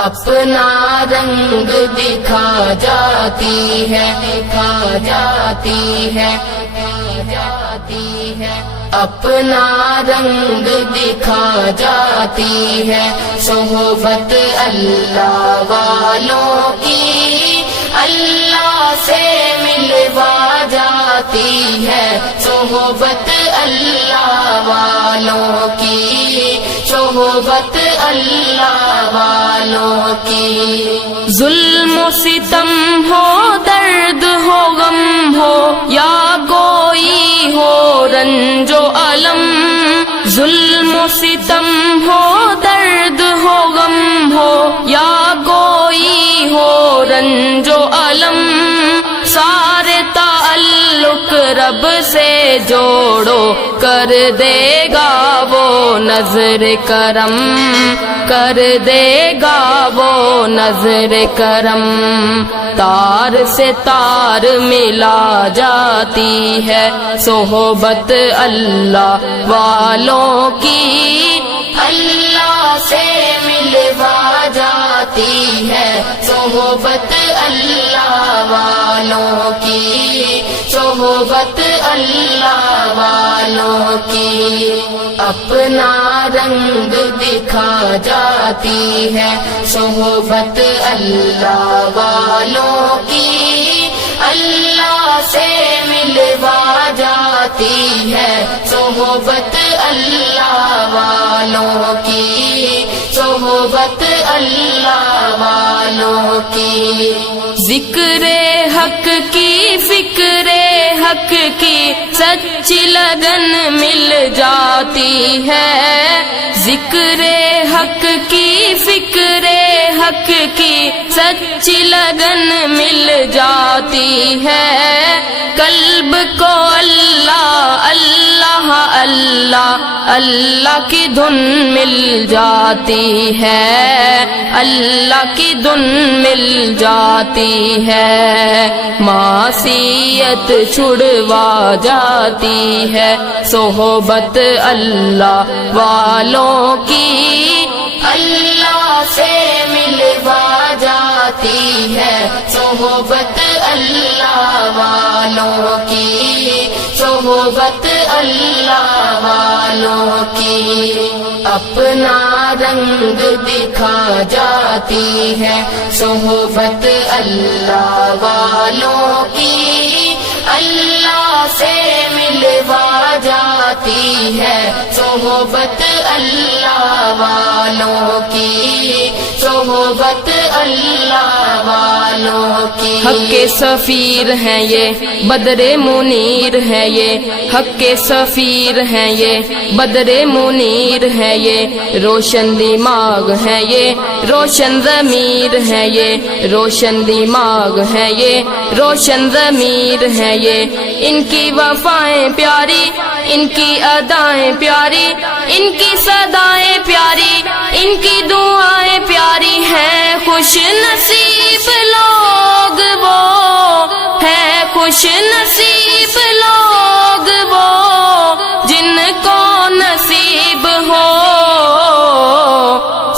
اپنا رنگ دکھا جاتی ہے، دکھا جاتی ہے، دکھا جاتی ہے، اپنا رنگ دکھا جاتی ہے، صحبت اللہ والوں کی اللہ سے ملوا جاتی ہے، صحبت اللہ والوں کی، صحبت اللہ والوں کی۔ ظلم و ستم ہو، درد ہو، غم ہو، یا کوئی ہو رنج و الم، ظلم و ستم ہو، درد ہو، غم ہو، یا کوئی ہو رنج و الم، سارے تعلق رب سے جوڑو، کر دے گا وہ نظر کرم، کر دے گا وہ نظر کرم، تار سے تار ملا جاتی ہے، صحبت اللہ والوں کی اللہ سے ملوا جاتی ہے، صحبت اللہ والوں کی، صحبت اللہ والوں کی۔ اپنا رنگ دکھا جاتی ہے، صحبت اللہ والوں کی اللہ سے ملوا جاتی ہے، صحبت اللہ والوں کی، صحبت اللہ والوں کی۔ ذکر حق کی، فکر حق کی سچی لگن مل جاتی ہے، ذکر حق کی، فکر حق کی سچی لگن مل جاتی ہے، قلب کو اللہ اللہ اللہ اللہ کی دھن مل جاتی ہے، اللہ کی دھن مل جاتی ہے، معصیت چھڑوا جاتی ہے، صحبت اللہ والوں کی اللہ سے ملوا جاتی ہے، صحبت اللہ والوں کی، صحبت اللہ والوں کی۔ اپنا رنگ دکھا جاتی ہے، صحبت اللہ والوں کی اللہ سے ملوا جاتی ہے، صحبت اللہ والوں کی، صحبت اللہ والوں کی۔ حق کے سفیر ہیں یہ، بدر منیر ہے یہ، حق کے سفیر ہیں یہ، بدر منیر ہے یہ، روشن دماغ ہے یہ، روشن ضمیر ہے یہ، روشن دماغ ہے یہ، روشن ضمیر ہے یہ، ان کی وفائیں پیاری، ان کی ادائیں پیاری، ان کی صدائیں پیاری، ان کی دعائیں پیاری ہیں، خوش نصیب لوگ وہ ہیں، خوش نصیب لوگ وہ جن کو نصیب ہو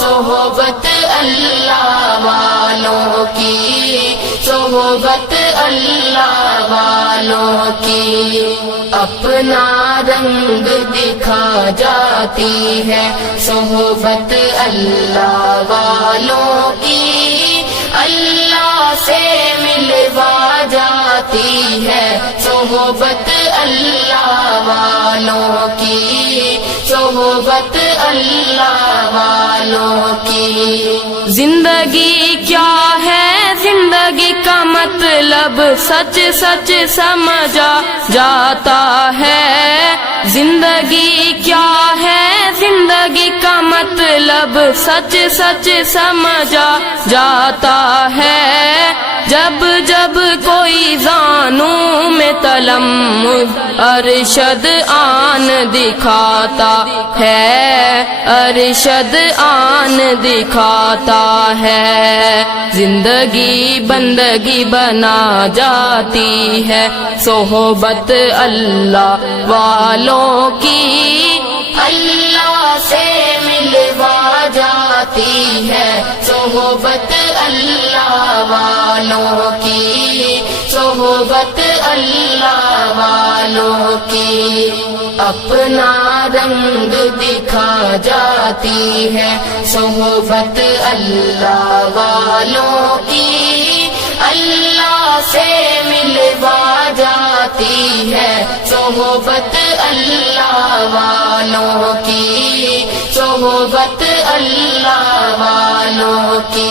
صحبت اللہ والوں کی، صحبت اللہ والوں کی۔ اپنا رنگ دکھا جاتی ہے، صحبت اللہ والوں کی اللہ سے ملوا جاتی ہے، صحبت اللہ والوں کی، صحبت اللہ والوں کی۔ زندگی کیا ہے، زندگی کا مطلب سچ سچ سمجھا جاتا ہے، زندگی کیا ہے، زندگی کا مطلب سچ سچ سمجھا جاتا ہے، جب جب کوئی زانوں میں تلمذ ارشد آن دکھاتا ہے، ارشد آن دکھاتا ہے، زندگی بندگی بنا جاتی ہے، صحبت اللہ والوں کی اللہ سے ملوا جاتی ہے، صحبت صحبت اللہ والوں کی، صحبت اللہ والوں کی، اپنا رنگ دکھا جاتی ہے صحبت اللہ والوں کی، اللہ سے ملوا جاتی ہے صحبت اللہ والوں کی، صحبت اللہ والوں کی۔